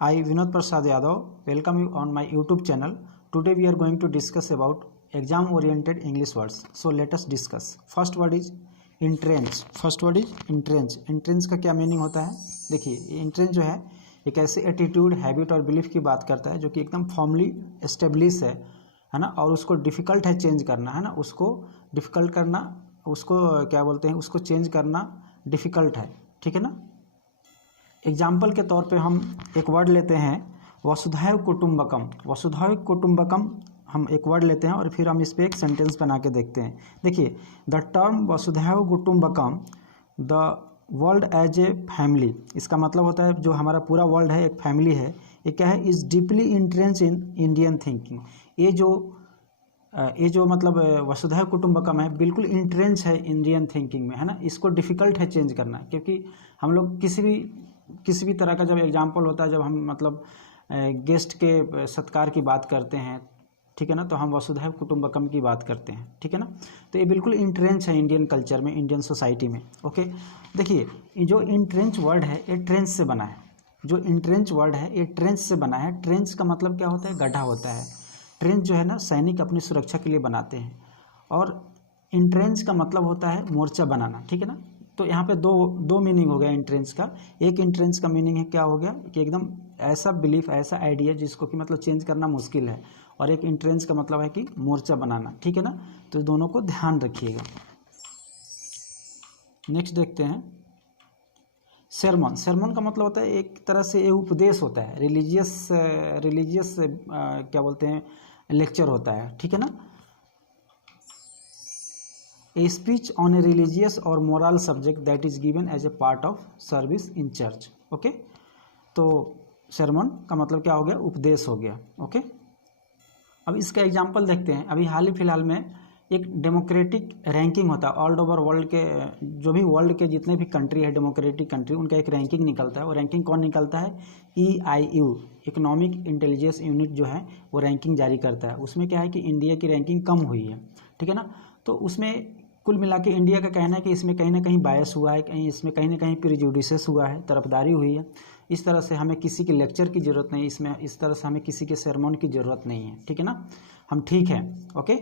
I Vinod Prasad Yadav welcome you on my YouTube channel. Today we are going to discuss about exam oriented English words. So let us discuss. First word is entrench. First word is entrench. Entrench का क्या meaning होता है? देखिए entrench जो है एक ऐसे attitude, habit और बिलीफ की बात करता है जो कि एकदम फॉर्मली एस्टेब्लिश है ना, और उसको डिफ़िकल्ट है चेंज करना, है ना, उसको डिफ़िकल्ट करना, उसको क्या बोलते हैं, उसको चेंज करना डिफ़िकल्ट है, ठीक है ना। एग्जाम्पल के तौर पे हम एक वर्ड लेते हैं वसुधैव कुटुंबकम। वसुधैव कुटुंबकम हम एक वर्ड लेते हैं और फिर हम इस पर एक सेंटेंस बना के देखते हैं। देखिए, द टर्म वसुधैव कुटुंबकम the world as a family, इसका मतलब होता है जो हमारा पूरा वर्ल्ड है एक फैमिली है। ये क्या है? Is deeply entrench in Indian thinking. ये जो मतलब वसुधैव कुटुंबकम है बिल्कुल इंट्रेंच है इंडियन थिंकिंग में, है ना। इसको डिफ़िकल्ट है चेंज करना, क्योंकि हम लोग किसी भी तरह का जब एग्जाम्पल होता है, जब हम मतलब गेस्ट के सत्कार की बात करते हैं, ठीक है ना, तो हम वसुधैव कुटुंबकम की बात करते हैं, ठीक है ना। तो ये बिल्कुल इंट्रेंच है इंडियन कल्चर में, इंडियन सोसाइटी में। ओके, देखिए जो इंट्रेंच वर्ड है ये ट्रेंच से बना है। जो इंट्रेंच वर्ड है ये ट्रेंच से बना है। ट्रेंच का मतलब क्या होता है? गड्ढा होता है। ट्रेंच जो है ना सैनिक अपनी सुरक्षा के लिए बनाते हैं, और इंट्रेंच का मतलब होता है मोर्चा बनाना, ठीक है ना। तो यहाँ पे दो मीनिंग हो गया इंट्रेंच का। एक इंट्रेंच का मीनिंग है क्या हो गया कि एकदम ऐसा बिलीफ, ऐसा आइडिया जिसको कि मतलब चेंज करना मुश्किल है, और एक इंट्रेंच का मतलब है कि मोर्चा बनाना, ठीक है ना। तो दोनों को ध्यान रखिएगा। नेक्स्ट देखते हैं sermon। sermon का मतलब होता है एक तरह से ये उपदेश होता है, रिलीजियस क्या बोलते हैं, लेक्चर होता है, ठीक है ना। A speech on a religious और moral subject that is given as a part of service in church. Okay, तो sermon का मतलब क्या हो गया? उपदेश हो गया। ओके, अब इसका एग्जाम्पल देखते हैं। अभी हाल ही फिलहाल में एक डेमोक्रेटिक रैंकिंग होता है ऑल ओवर वर्ल्ड के, जो भी वर्ल्ड के जितने भी कंट्री है डेमोक्रेटिक कंट्री, उनका एक रैंकिंग निकलता है। और रैंकिंग कौन निकलता है? EIU, इकोनॉमिक इंटेलिजेंस यूनिट जो है वो रैंकिंग जारी करता है। उसमें क्या है कि इंडिया की रैंकिंग कम हुई है, ठीक है ना। तो उसमें कुल मिला के इंडिया का कहना है कि इसमें कहीं ना कहीं बायस हुआ है, इसमें कहीं ना कहीं प्रिजुडिसेस हुआ है, तरफदारी हुई है। इस तरह से हमें किसी के लेक्चर की ज़रूरत नहीं, इसमें इस तरह से हमें किसी के sermon की ज़रूरत नहीं है, ठीक है ना। हम ठीक हैं। ओके,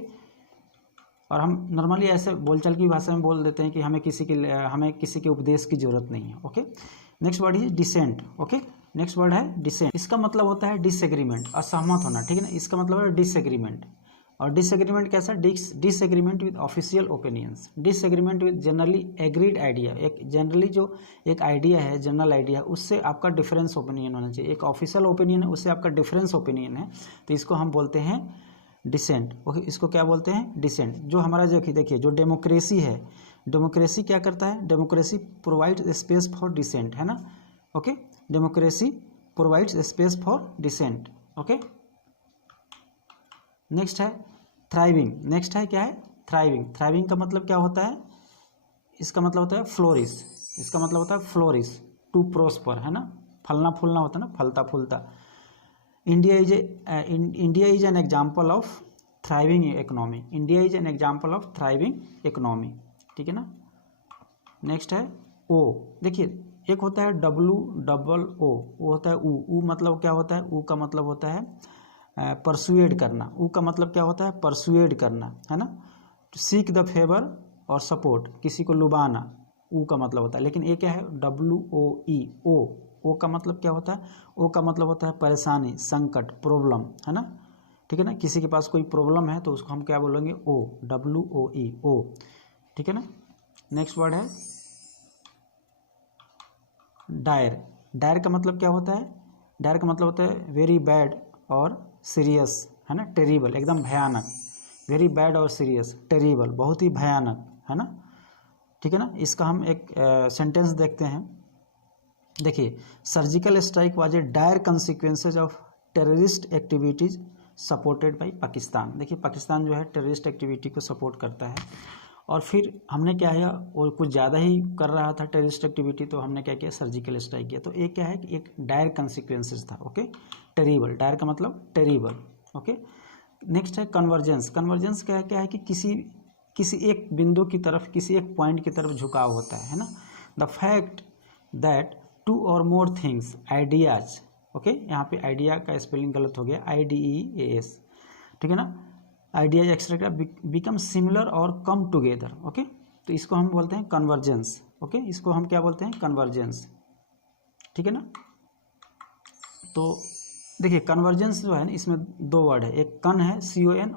और हम नॉर्मली ऐसे बोलचाल की भाषा में बोल देते हैं कि हमें किसी के उपदेश की ज़रूरत नहीं है। ओके, नेक्स्ट वर्ड है डिसेंट। ओके, नेक्स्ट वर्ड है डिसेंट। इसका मतलब होता है डिसएग्रीमेंट, असहमत होना, ठीक है ना। इसका मतलब है डिसएग्रीमेंट। और डिसएग्रीमेंट कैसा? Disagreement with official opinions, disagreement with generally agreed idea. एक जनरली जो एक आइडिया है, जनरल आइडिया, उससे आपका डिफरेंस ओपिनियन होना चाहिए। एक ऑफिशियल ओपिनियन है, उससे आपका डिफरेंस ओपिनियन है, तो इसको हम बोलते हैं डिसेंट। ओके, इसको क्या बोलते हैं? डिसेंट। जो हमारा देखिए जो डेमोक्रेसी है, डेमोक्रेसी क्या करता है? Democracy provides space for dissent, है ना। Okay, democracy provides space for dissent. Okay, next है थ्राइविंग। नेक्स्ट है क्या है? थ्राइविंग। थ्राइविंग का मतलब क्या होता है? इसका मतलब होता है फ्लोरिश। इसका मतलब होता है फ्लोरिश, टू प्रोस्पर, है ना। फलना फूलना होता है ना, फलता फूलता। India is an example of thriving economy. India is an example of thriving economy, ठीक है ना। नेक्स्ट है ओ। देखिए, एक होता है WOO, वो होता है ऊ मतलब क्या होता है? ऊ का मतलब होता है परसुएड करना। ऊ का मतलब क्या होता है? परसुएड करना, है ना। टू सीक द फेवर और सपोर्ट, किसी को लुभाना, ऊ का मतलब होता है। लेकिन ये क्या है? WOE, ओ का मतलब क्या होता है? ओ का मतलब होता है परेशानी, संकट, प्रॉब्लम, है ना, ठीक है ना। किसी के पास कोई प्रॉब्लम है तो उसको हम क्या बोलेंगे? WOE, ओ, ठीक है ना। नेक्स्ट वर्ड है डायर। डायर का मतलब क्या होता है? डायर का मतलब होता है वेरी बैड और सीरियस, है ना, टेरिबल, एकदम भयानक। वेरी बैड और सीरियस, टेरिबल, बहुत ही भयानक, है ना, ठीक है ना। इसका हम एक सेंटेंस देखते हैं। देखिए, surgical strike was a dire consequences of terrorist activities supported by Pakistan. देखिए, पाकिस्तान जो है टेररिस्ट एक्टिविटी को सपोर्ट करता है, और फिर हमने क्या है, वो कुछ ज़्यादा ही कर रहा था टेररिस्ट एक्टिविटी, तो हमने क्या किया? सर्जिकल स्ट्राइक किया। तो एक क्या है कि एक डायर कंसिक्वेंसेज था। ओके, टेरिबल, डायर का मतलब टेरिबल। ओके, नेक्स्ट है कन्वर्जेंस। कन्वर्जेंस क्या है कि किसी एक बिंदु की तरफ, किसी एक पॉइंट की तरफ झुकाव होता है ना। The fact that to or more things, ideas, okay, यहाँ पे आइडिया का स्पेलिंग गलत हो गया, IDEAS, ठीक है ना। आइडियाज एक्सेट्रा बिकम सिमिलर और कम टुगेदर। ओके, तो इसको हम बोलते हैं कन्वर्जेंस। ओके, इसको हम क्या बोलते हैं, कन्वर्जेंस, ठीक है ना। तो देखिए कन्वर्जेंस जो है ना, इसमें दो वर्ड है, एक कन है CON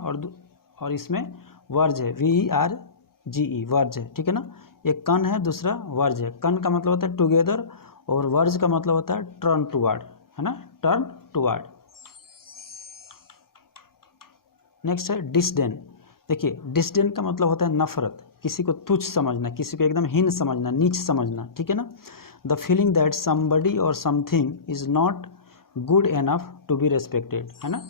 और इसमें वर्ज है VERGE, वर्ज है, ठीक है ना। एक कन है, दूसरा वर्ज है। कन का मतलब होता है टुगेदर और वर्ज का मतलब होता है टर्न टुवर्ड, है ना, टर्न टुवर्ड। नेक्स्ट है डिसडेन। देखिए डिसडेन का मतलब होता है नफरत, किसी को तुच्छ समझना, किसी को एकदम हीन समझना, नीच समझना, ठीक है ना। द फीलिंग दैट समबडी और something is not good enough to be respected, है ना।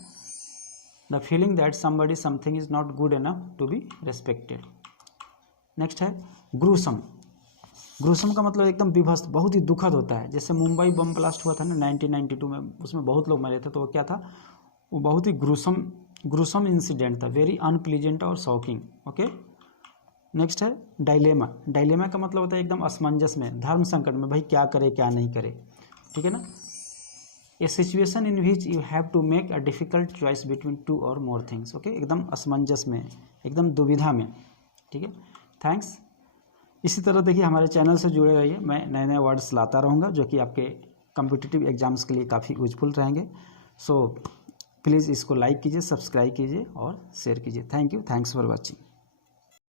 The feeling that somebody something is not good enough to be respected. Next है ग्रूसम। ग्रूसम का मतलब एकदम विभत्स, बहुत ही दुखद होता है। जैसे मुंबई बम ब्लास्ट हुआ था ना 1992 में, उसमें बहुत लोग मरे थे, तो वो क्या था, वो बहुत ही ग्रूसम इंसिडेंट था, वेरी अनप्लीजेंट और शॉकिंग। ओके, नेक्स्ट है डायलेमा। डायलेमा का मतलब होता है एकदम असमंजस में, धर्म संकट में, भाई क्या करे क्या नहीं करे, ठीक है ना। A situation in which you have to make a difficult choice between two or more things. Okay, एकदम असमंजस में, एकदम दुविधा में, ठीक है। थैंक्स। इसी तरह देखिए हमारे चैनल से जुड़े रहिए, मैं नए नए वर्ड्स लाता रहूँगा जो कि आपके कम्पिटिटिव एग्जाम्स के लिए काफ़ी यूजफुल रहेंगे। सो प्लीज़ इसको लाइक कीजिए, सब्सक्राइब कीजिए और शेयर कीजिए। Thank you, thanks for watching.